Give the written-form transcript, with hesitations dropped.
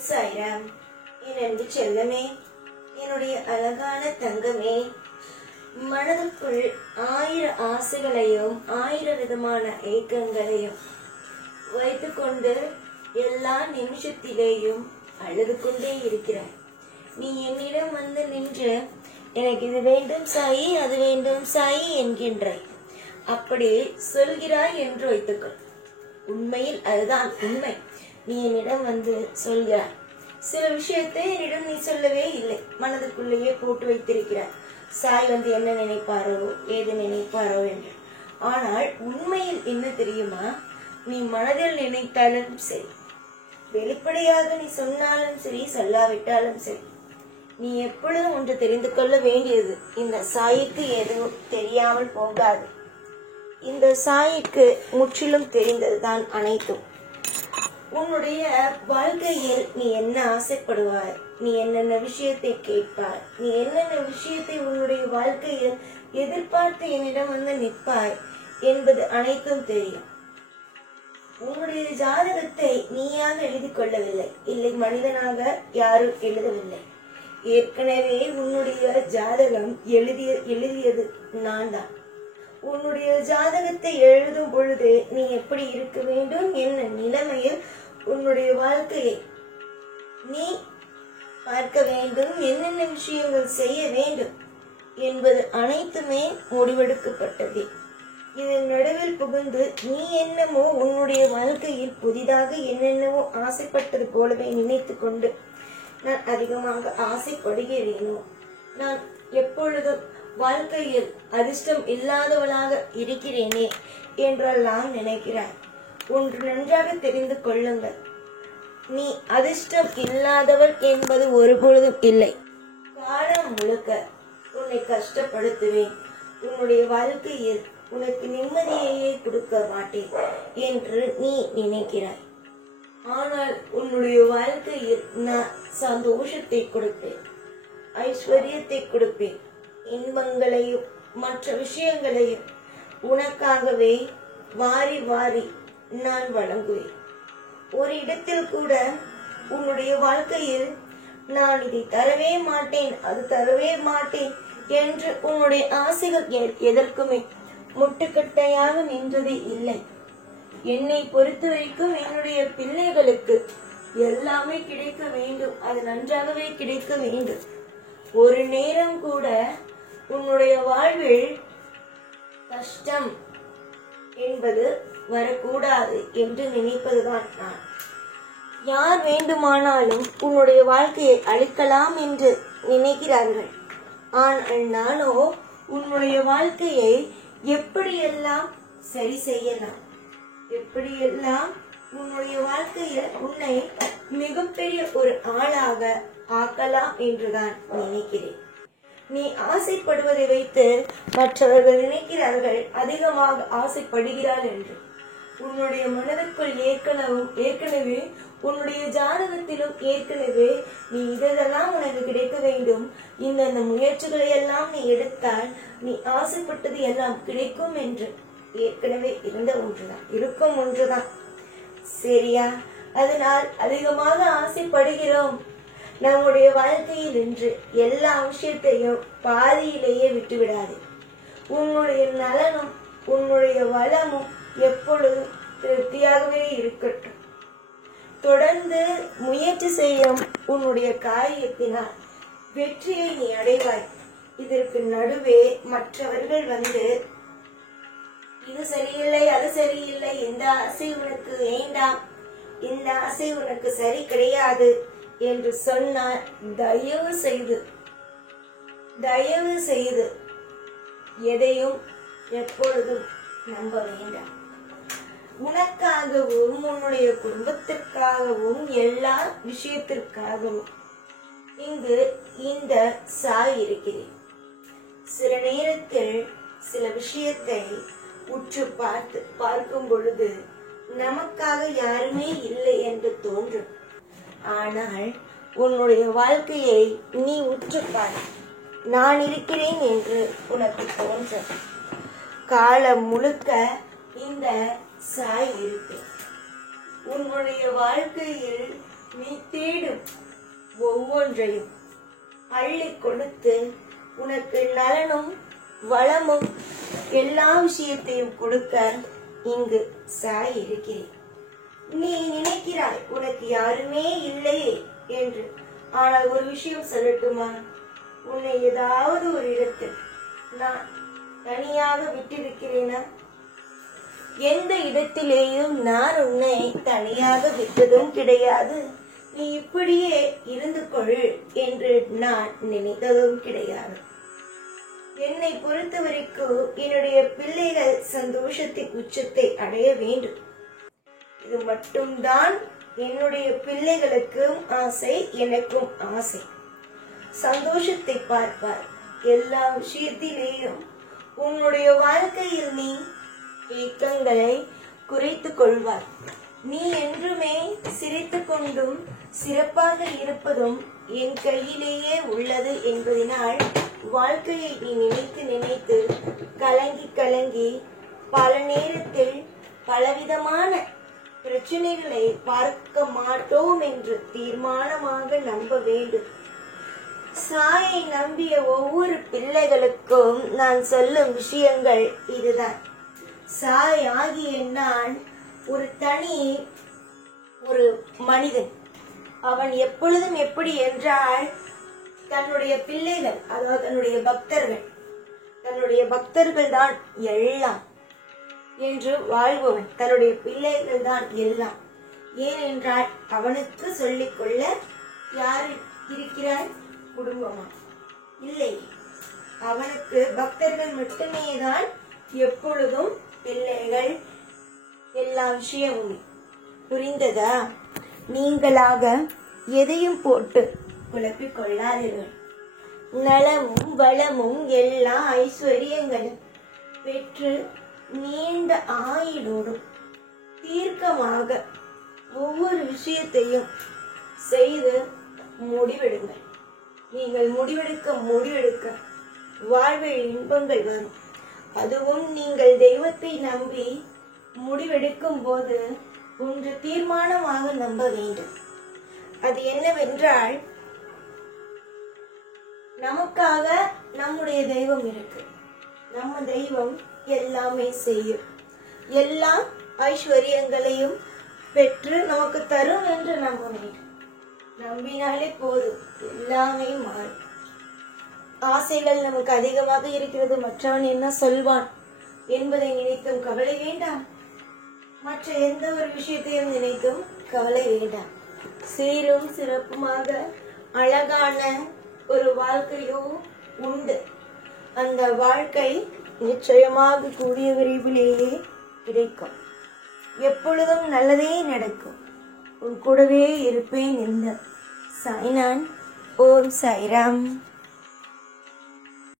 ஓம் சாய்ராம். என் அன்பு செல்லமே, என்னுடைய அழகான தங்கமே, மனதுக்குள் 1000 ஆசைகளையும் 1000 விதமான ஏக்கங்களையும் வைத்துக்கொண்டு எல்லா நிமிஷத்திலேயும் அழுது கொண்டே இருக்கிறாய். நீ என்னிடம் வந்து நின்று எனக்கு இது வேண்டும் சாயி, அது வேண்டும் சாயி என்கின்றாய். அப்படி சொல்கிறாய் என்று வைத்துக்கொள். உண்மையில் அதுதான் உண்மை. நீ என்னிடம் வந்து சொல்கிறாய். சில விஷயத்தை என்னிடம் நீ சொல்லவே இல்லை, மனதுக்குள்ளேயே போட்டு வைத்திருக்கிறாய். சாய் வந்து என்ன நினைப்பாரோ, ஏது நினைப்பாரோ என்று. ஆனால் உண்மையில் என்ன தெரியுமா? நீ மனதில் நினைத்தாலும் சரி, வெளிப்படையாக நீ சொன்னாலும் சரி, சொல்லாவிட்டாலும் சரி, நீ எப்பொழுதும் ஒன்று தெரிந்து கொள்ள வேண்டியது, இந்த சாய்க்கு எதுவும் தெரியாமல் போகாது. இந்த சாய்க்கு முற்றிலும் தெரிந்ததுதான் அனைத்தும். உன்னுடைய வாழ்க்கையில் நீ என்ன ஆசைப்படுவாய், நீ என்னென்ன விஷயத்தை கேட்பாய், நீ என்னென்ன விஷயத்தை உன்னுடைய வாழ்க்கையில் எதிர்பார்த்து என்னிடம் வந்து நிற்பாய் என்பது அனைத்தும் தெரியும். உன்னுடைய ஜாதகத்தை நீயாக எழுதி கொள்ளவில்லை, இல்லை மனிதனாக யாரும் எழுதவில்லை. ஏற்கனவே உன்னுடைய ஜாதகம் எழுதியது நான் தான். உன்னுடைய ஜாதகத்தை எழுதும் பொழுது நீ எப்படி இருக்க வேண்டும், என்ன நிலைமையில் உன்னுடைய வாழ்க்கையை நீ பார்க்க வேண்டும், என்னென்ன விஷயங்கள் செய்ய வேண்டும் என்பது அனைத்துமே முடிவெடுக்கப்பட்டது. இதன் நடுவில் புகுந்து நீ என்னமோ உன்னுடைய வாழ்க்கையில் புதிதாக என்னென்னவோ ஆசைப்பட்டது போலவே நினைத்து கொண்டு நான் அதிகமாக ஆசைப்படுகிறேனோ, நான் எப்பொழுதும் வாழ்க்கையில் அதிர்ஷ்டம் இல்லாதவளாக இருக்கிறேனே என்றெல்லாம் நினைக்கிறாய். ஒன்று நன்றாக தெரிந்து கொள்ளுங்கள், நீ அதிர்ஷ்டம் இல்லாதவள் என்பது ஒருபொழுதும் இல்லை. காலம் முழுக்க உன்னை கஷ்டப்படுத்துவேன், உன்னுடைய வாழ்க்கையில் உனக்கு நிம்மதியையே கொடுக்க மாட்டேன் என்று நீ நினைக்கிறாய். ஆனால் உன்னுடைய வாழ்க்கையில் நான் சந்தோஷத்தை கொடுப்பேன், ஐஸ்வர்யத்தை கொடுப்பேன், இன்பங்களையும் மற்ற விஷயங்களையும் உனக்காகவே வாரி வாரி நான் வழங்குவேன். ஒரு இடத்தில் கூட உன்னுடைய வாழ்க்கையில் நான் இதை தரவே மாட்டேன், அது தரவே மாட்டேன் என்று உன்னுடைய ஆசைகள் எதற்குமே முட்டுக்கட்டையாக நின்றதே இல்லை. என்னை பொறுத்த வரைக்கும் என்னுடைய பிள்ளைகளுக்கு எல்லாமே கிடைக்க வேண்டும், அது நன்றாகவே கிடைக்க வேண்டும். ஒரு நேரம் கூட உன்னுடைய வாழ்வில் கஷ்டம் என்பது வரக்கூடாது என்று நினைப்பதுதான் நான். யார் வேண்டுமானாலும் உன்னுடைய வாழ்க்கையை அழிக்கலாம் என்று நினைக்கிறார்கள். ஆனால் நானோ உன்னுடைய வாழ்க்கையை எப்படியெல்லாம் சரி செய்யலாம், எப்படியெல்லாம் உன்னுடைய வாழ்க்கையில் உன்னை மிகப்பெரிய ஒரு ஆளாக ஆக்கலாம் என்றுதான் நினைக்கிறேன். நீ ஆசைப்படுவதை வைத்து மற்றவர்கள் நினைக்கிறார்கள் அதிகமாக ஆசைப்படுகிறாள் என்று. உன்னுடைய மனதுக்குள் ஏற்கனவே உன்னுடைய ஜாதகத்திலும் ஏற்கனவே நீ இதெல்லாம் உனக்கு கிடைக்க வேண்டும், இந்த முயற்சிகளை எல்லாம் நீ எடுத்தால் நீ ஆசைப்பட்டது எல்லாம் கிடைக்கும் என்று ஏற்கனவே இருந்த ஒன்றுதான், இருக்கும் ஒன்றுதான். சரியா? அதனால் அதிகமாக ஆசைப்படுகிறோம். நம்முடைய வாழ்க்கையில் இன்று எல்லா விஷயத்தையும் பாதியிலேயே விட்டுவிடாது. உன்னுடைய நலனும் உன்னுடைய வளமும் எப்பொழுதும் திருப்தியாகவே இருக்கட்டும். தொடர்ந்து முயற்சி செய்யும் உன்னுடைய காரியத்தினால் வெற்றியை நீ அடைவாய். இதற்கு நடுவே மற்றவர்கள் வந்து இது சரியில்லை, அது சரியில்லை, இந்த ஆசை உனக்கு வேண்டாம், இந்த ஆசை உனக்கு சரி கிடையாது என்று சொன்னால் தயவு செய்து எதையும் எப்பொழுதும் நம்ப வேண்டாம். உனக்காகவும் உன்னுடைய குடும்பத்திற்காகவும் எல்லா விஷயத்திற்காகவும் இங்கு இந்த சாய் இருக்கிறேன். சில நேரத்தில் சில விஷயத்தை உற்று பார்க்கும் பொழுது நமக்காக யாருமே இல்லை என்று தோன்றும். ஆனால் உன்னுடைய வாழ்க்கையை நீ உற்று பார், நான் இருக்கிறேன் என்று உனக்கு தோன்றும். காலம் முழுக்க இந்த சாய் இருப்பேன். உன்னுடைய வாழ்க்கையில் நீ தேடும் ஒவ்வொன்றையும் அள்ளி கொடுத்து உனக்கு நலனும் வளமும் எல்லா விஷயத்தையும் கொடுக்க இங்கு சாய் இருக்கிறேன். நீ நினைக்கிறாய் உனக்கு யாருமே இல்லையே என்று. ஆனால் ஒரு விஷயம் சொல்லட்டுமா? உன்னை ஏதாவது ஒரு இடத்தில் நான் தனியாக விட்டிருக்கிறேனா? எந்த இடத்திலேயும் நான் உன்னை தனியாக விட்டதும் கிடையாது. நீ இப்படியே இருந்து கொள் என்று நான் நினைத்ததும் கிடையாது. என்னை பொறுத்த வரைக்கும் என்னுடைய பிள்ளைகள் சந்தோஷத்தின் உச்சத்தை அடைய வேண்டும். இது மட்டும்தான் என்னுடைய பிள்ளைகளுக்கும் ஆசை, எனக்கும் ஆசை. சந்தோஷத்தை பார்ப்பார். எல்லா விஷயத்திலேயும் உன்னுடைய வாழ்க்கையில் நீ ஏக்கங்களை குறைத்துக் கொள்வார். நீ என்றுமே சிரித்துக் கொண்டும் சிறப்பாக இருப்பதும் என் கையிலேயே உள்ளது என்பதனால் வாழ்க்கையை நீ நினைத்து நினைத்து கலங்கி கலங்கி பல நேரத்தில் பலவிதமான பிரச்சனைகளை பார்க்க மாட்டோம் என்று தீர்மானமாக நம்ப வேண்டும். சாயை நம்பிய ஒவ்வொரு பிள்ளைகளுக்கும் நான் சொல்லும் விஷயங்கள் இதுதான். சாய் ஆகிய நான் ஒரு தனி ஒரு மனிதன். அவன் எப்பொழுதும் எப்படி என்றால் தன்னுடைய பிள்ளைகள், அதாவது தன்னுடைய பக்தர்கள் தான் எல்லாம் என்று வாழ்பவன். தன்னுடைய பிள்ளைகள் தான் எல்லாம். ஏனென்றால் அவனுக்கு சொல்லிக்கொள்ள யார் இருக்கிறார்? குடும்பமா? இல்லை, அவனுக்கு பக்தர்கள் மட்டுமே தான் எப்பொழுதும் பிள்ளைகள், எல்லா விஷயமும். புரிந்ததா? நீங்களாக எதையும் போட்டு குழப்பிக் கொள்ளாதீர்கள். நலமும் வளமும் எல்லா ஐஸ்வர்யங்களும் பெற்று நீண்ட ஆயுளோடும் தீர்க்கமாக ஒவ்வொரு விஷயத்தையும் செய்து முடிவெடுங்கள். நீங்கள் முடிவெடுக்க வாழ்வில் இன்பங்கள் வரும். அதுவும் நீங்கள் தெய்வத்தை நம்பி முடிவெடுக்கும் போது ஒன்று தீர்மானமாக நம்ப வேண்டும். அது என்னவென்றால், நமக்காக நம்முடைய தெய்வம் இருக்கு. நம்ம தெய்வம் எல்லாமே செய்யும். எல்லா ஐஸ்வர்யங்களையும் பெற்று நமக்கு தரும் என்று நம்ப வேண்டும். நம்பினாலே போதும், எல்லாமே மாறும். ஆசைகள் நமக்கு அதிகமாக இருக்கிறது, மற்றவன் என்ன சொல்வான் என்பதை நினைத்தும் கவலை வேண்டாம். மற்ற எந்த ஒரு விஷயத்தையும் நினைத்தும் கவலை வேண்டாம். சீரும் சிறப்புமாக அழகான ஒரு வாழ்க்கையோ உண்டு. அந்த வாழ்க்கை நிச்சயமாக கூடிய விரைவிலேயே கிடைக்கும். எப்பொழுதும் நல்லதே நடக்கும். உன் கூடவே இருப்பேன். சாய்நான். ஓம் சாய்ராம்.